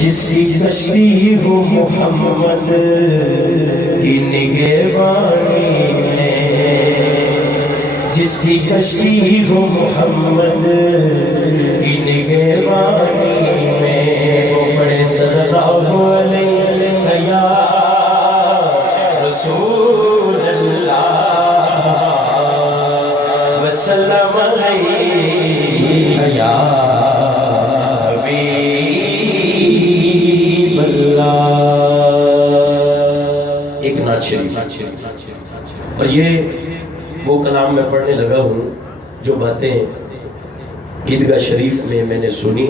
جس کی کشتی ہو محمد کی نگہبانی میں، جس کی کشتی ہو محمد کی نگہبانی میں، وہ پڑھے صلی اللہ علیہ یا رسول اللہ وسلم علیہ یا حبیب اللہ۔ ایک نعت شریف، اور یہ وہ کلام میں پڑھنے لگا ہوں جو باتیں عیدگاہ شریف میں نے سنی،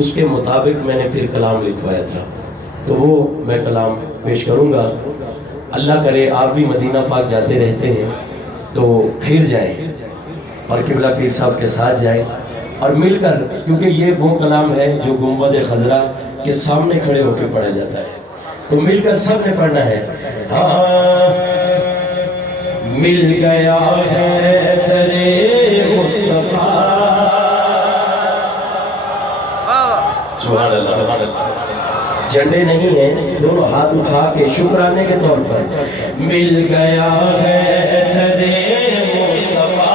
اس کے مطابق میں نے پھر کلام لکھوایا تھا، تو وہ میں کلام پیش کروں گا۔ اللہ کرے آپ بھی مدینہ پاک جاتے رہتے ہیں تو پھر جائیں اور قبلہ پیر صاحب کے ساتھ جائیں اور مل کر، کیونکہ یہ وہ کلام ہے جو گنبد خضرا کے سامنے کھڑے ہو کے پڑھا جاتا ہے، تو مل کر سب نے پڑھنا ہے۔ ہاں مل گیا ہے درے مصطفیٰ، سبحان اللہ، جھنڈے نہیں ہیں، دونوں ہاتھ اٹھا کے شکرانے کے طور پر، مل گیا ہے درے مصطفیٰ،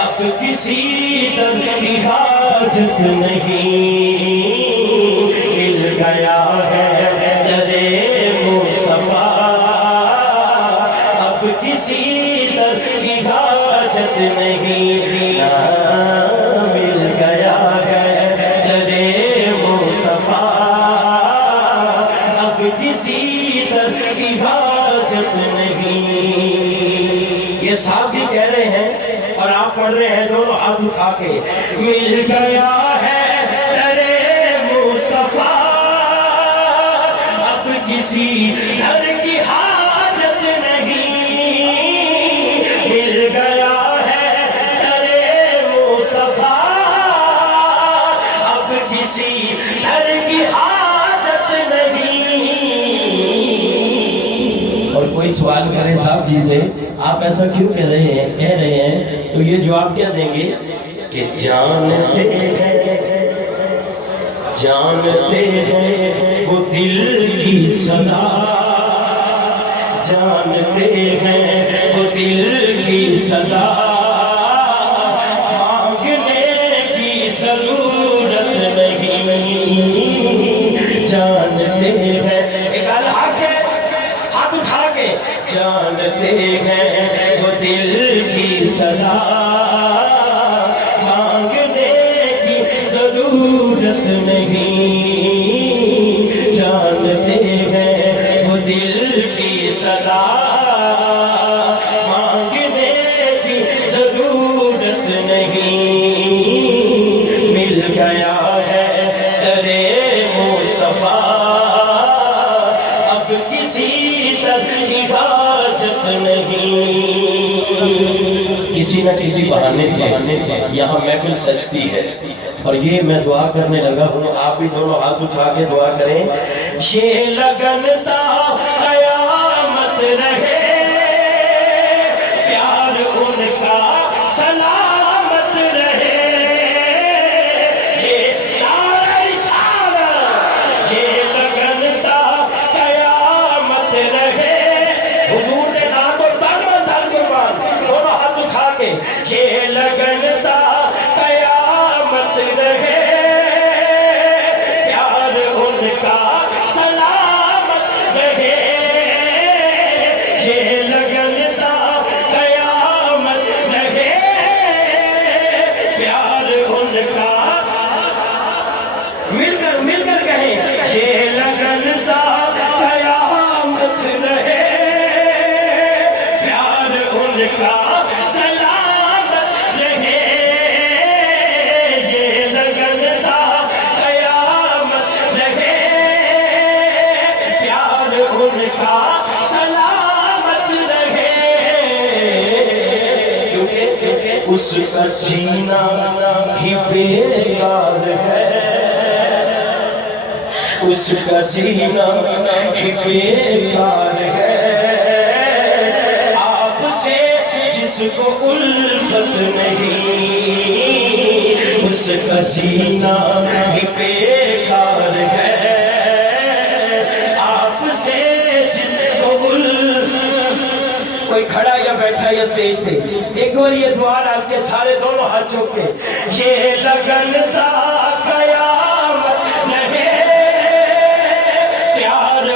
اب کسی در کی حاجت نہیں، مل گیا ہے درے مصطفیٰ، اب کسی در کی حاجت نہیں، مل گیا ہے درے مصطفیٰ، اب کسی در کی حاجت نہیں۔ یہ صاحب بھی کہہ رہے ہیں اور آپ پڑھ رہے ہیں دونوں ہاتھ اٹھا کے، مل گیا ہے درے مصطفیٰ، اب کسی در کی حاجت نہیں، مل گیا ہے درے مصطفیٰ، اب کسی در کی حاجت نہیں۔ اور کوئی سوال کرے صاحب جی سے آپ ایسا کیوں کہہ رہے ہیں، تو یہ جواب کیا دیں گے کہ جانتے ہیں وہ دل کی صدا، جانتے ہیں وہ دل کی صدا، مانگنے کی ضرورت نہیں، جانتے ہیں، ایک ہاتھ اٹھا کے، جانتے ہیں وہ دل کی صدا، مانگنے کی ضرورت نہیں، جانتے ہیں وہ دل کی صدا، مانگنے کی ضرورت نہیں، مل گیا ہے درے مصطفیٰ، اب کسی در کی حاجت نہیں۔ کسی نہ کسی بہانے سے یہاں محفل سجتی ہے، اور یہ میں دعا کرنے لگا ہوں، آپ بھی دونوں ہاتھ اٹھا کے دعا کریں، یہ لگن تا قیامت رہے، پیار ان کا سلامت رہے، یہ پیار رسالت، یہ لگن تا قیامت رہے، حضور نے نام کو دار کے بعد دونوں ہاتھ اٹھا کے، یہ لگن تا قیامت رہے، پیار ان کا سلامت رہے، یہ لگن تا قیامت رہے، پیار ان کا، مل کر کہیں، یہ لگن تا قیامت رہے، پیار ان کا سلامت رہے، یہ لگن تا قیامت رہے، پیار ان کا سلامت رہے، کیونکہ اس کا جینا ہی بیکار ہے، اس کا جینا ہی بیکار ہے، آپ سے جس کو الفت نہیں، اس کا جینا ہی بیکار اسٹیج پہ ایک بار یہ دعا ڈال کے سارے دونوں ہاتھ چوک کے یہ لگن دا قیامت لگے پیار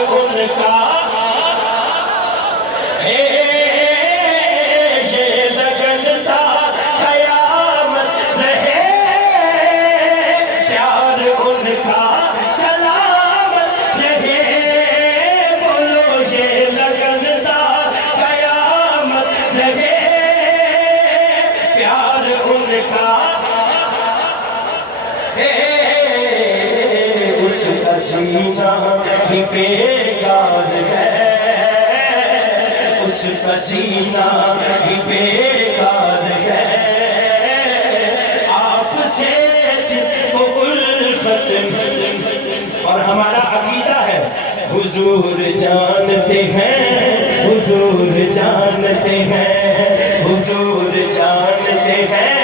ان کا سینہ ہی بیکار ہے اس کا سینہ ہی بیکار ہے آپ سے جس کو الفت اور ہمارا عقیدہ ہے حضور جانتے ہیں حضور جانتے ہیں حضور جانتے ہیں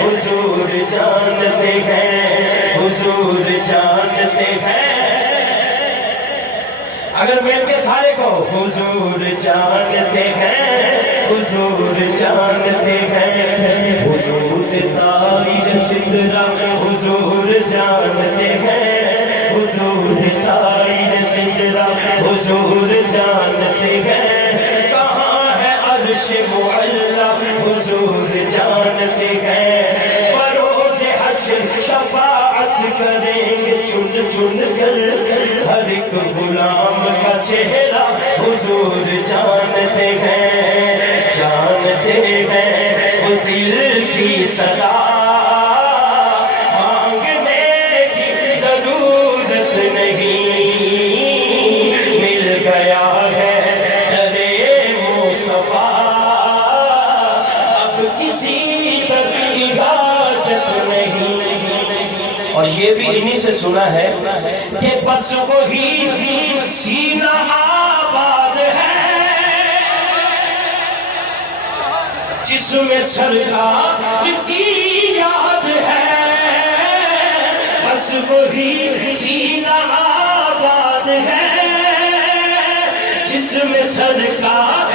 حضور جانتے ہیں حضور جانتے ہیں اگر مل کے سارے کو حضور جانتے ہیں حضور جانتے ہیں حدود دائر سندرہ حضور جانتے ہیں حدود دائر سندرہ حضور جانتے ہیں کہاں ہے عرش معلی حضور جانتے ہیں بروز حشر شفاعت کریں گے چن چن کر ہر ایک غلام کا چہرہ حضور جانتے ہیں وہ دل کی صدا مانگنے کی ضرورت نہیں مل گیا ہے درے مصطفیٰ اب کسی پر حاجت نہیں اور یہ بھی انہی سے سنا ہے کہ بس وہی سینہ آباد ہے جس میں سرکار کی یاد ہے بس وہی سینہ آباد ہے جس میں سرکار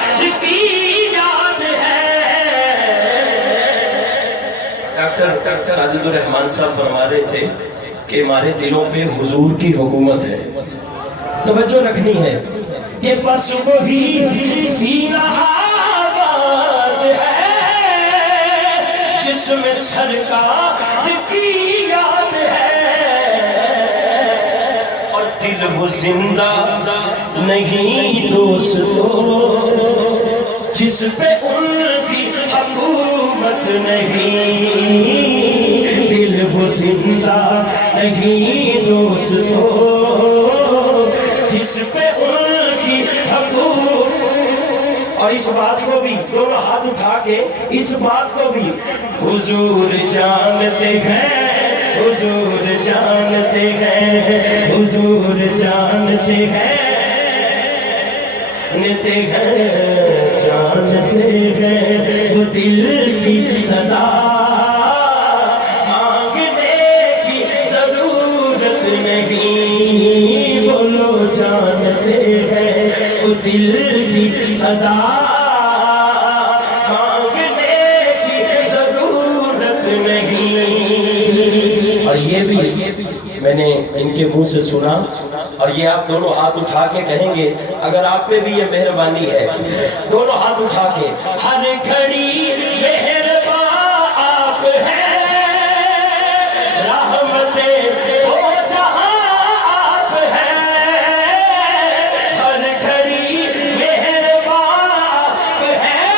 کی یاد ہے ڈاکٹر ساجد الرحمان صاحب فرما رہے تھے کہ ہمارے دلوں پہ حضور کی حکومت ہے توجہ رکھنی ہے کہ بس وہی سینہ آباد ہے جس میں سرکار کی یاد ہے اور دل وہ زندہ نہیں دوستو جس پہ ان کی حکومت نہیں دل وہ زندہ نہیں دوستو جس پہ ان کی حکومت اور اس بات کو بھی دونوں ہاتھ اٹھا کے اس بات کو بھی حضور جانتے ہیں حضور جانتے ہیں حضور جانتے ہیں جانتے ہیں وہ دل کی صدا مانگنے کی ضرورت نہیں بولو جانتے ہیں وہ دل کی صدا مانگنے کی ضرورت نہیں اور یہ بھی میں نے ان کے منہ سے سنا اور یہ آپ دونوں ہاتھ اٹھا کے کہیں گے اگر آپ پہ بھی یہ مہربانی ہے دونوں ہاتھ اٹھا کے ہر گھڑی مہربان آپ ہیں رحمتیں وہ جہاں آپ ہیں ہر گھڑی مہربان آپ ہیں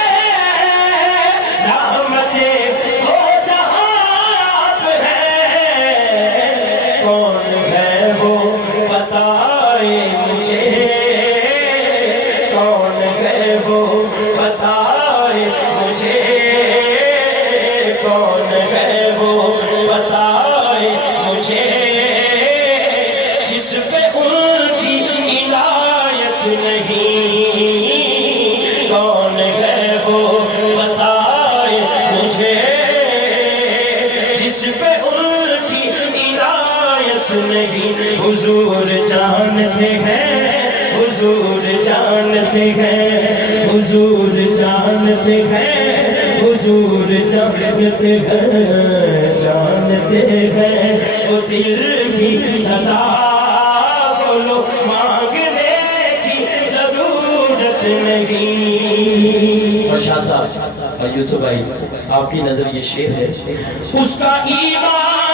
رحمتیں وہ جہاں آپ ہیں کون ہے وہ بتائے مجھے کون ہے وہ بتائے مجھے کون ہے وہ بتائے مجھے جس پہ ان کی عنایت نہیں کون ہے وہ بتائے مجھے جس پہ ان کی عنایت نہیں حضور جانتے ہیں حضور جانتے ہیں حضور جانتے ہیں، حضور جانتے ہیں، جانتے ہیں وہ دل کی صدا، بولو مانگنے کی ضرورت نہیں۔ اور شاہ صاحب اور یوسف بھائی، آپ کی نظر یہ شعر ہے، اس کا ایمان